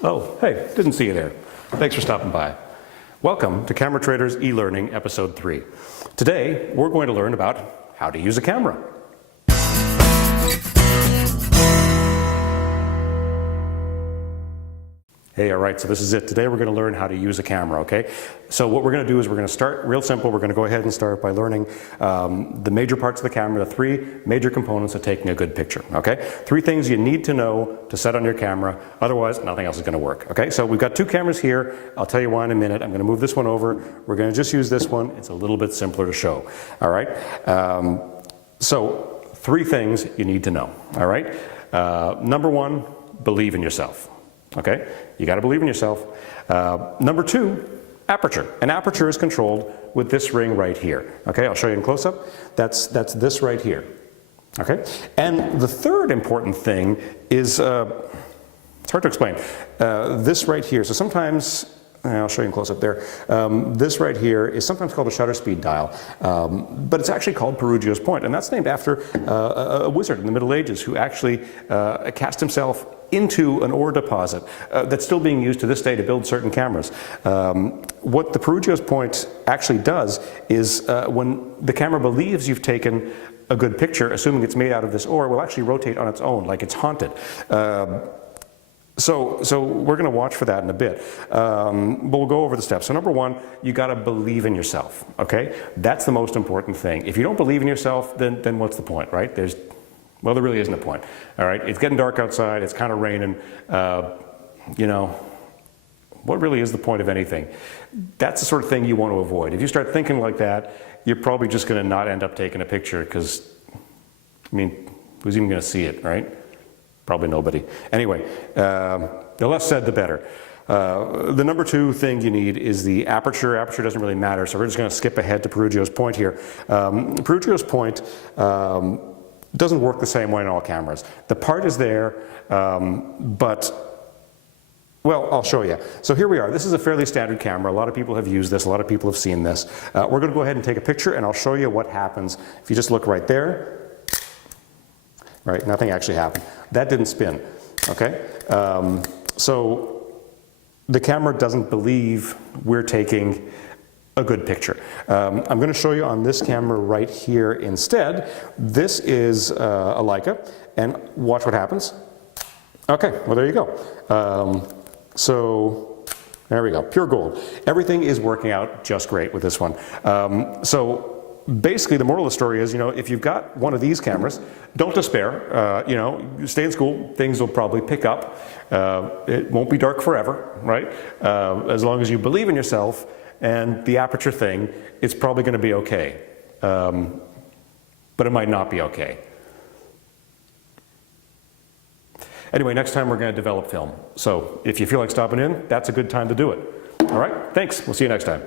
Oh, hey, didn't see you there. Thanks for stopping by. Welcome to Camera Traders e-learning episode 3. Today, we're going to learn about how to use a camera. Hey, all right, so this is it. Today we're going to learn how to use a camera, okay? So what we're going to do is we're going to start real simple. We're going to go ahead and start by learning the major parts of the camera, the 3 major components of taking a good picture, okay? 3 things you need to know to set on your camera, otherwise nothing else is going to work, okay? So we've got 2 cameras here. I'll tell you why in a minute. I'm going to move this one over. We're going to just use this one. It's a little bit simpler to show, all right? So 3 things you need to know, all right? Number 1, believe in yourself. Okay, you got to believe in yourself. Number 2, aperture. An aperture is controlled with this ring right here. Okay, I'll show you in close-up. That's this right here. Okay, and the 3rd important thing is, it's hard to explain, this right here. So sometimes, I'll show you in close-up there. This right here is sometimes called a shutter speed dial, but it's actually called Perugia's point, and that's named after a wizard in the Middle Ages who actually cast himself into an ore deposit that's still being used to this day to build certain cameras. What the Perugia's point actually does is when the camera believes you've taken a good picture, assuming it's made out of this ore, it will actually rotate on its own like it's haunted. So we're going to watch for that in a bit, but we'll go over the steps. So number 1, you got to believe in yourself, okay? That's the most important thing. If you don't believe in yourself, then what's the point, right? Well, there really isn't a point, all right? It's getting dark outside, it's kind of raining, you know, what really is the point of anything? That's the sort of thing you want to avoid. If you start thinking like that, you're probably just going to not end up taking a picture because, I mean, who's even going to see it, right? Probably nobody. Anyway, the less said, the better. The number 2 thing you need is the aperture. Aperture doesn't really matter, so we're just going to skip ahead to Perugia's point here. Perugia's point doesn't work the same way in all cameras. The part is there, but, well, I'll show you. So here we are. This is a fairly standard camera. A lot of people have used this. A lot of people have seen this. We're going to go ahead and take a picture, and I'll show you what happens. If you just look right there, right, nothing actually happened. That didn't spin, okay? So the camera doesn't believe we're taking a good picture. I'm going to show you on this camera right here instead. This is a Leica, and watch what happens. Okay, well there you go. So there we go, pure gold. Everything is working out just great with this one. So basically, the moral of the story is, you know, if you've got one of these cameras, don't despair. You know, stay in school, things will probably pick up. It won't be dark forever, right? As long as you believe in yourself and the aperture thing, it's probably going to be okay. But it might not be okay. Anyway, next time we're going to develop film. So if you feel like stopping in, that's a good time to do it. All right, thanks. We'll see you next time.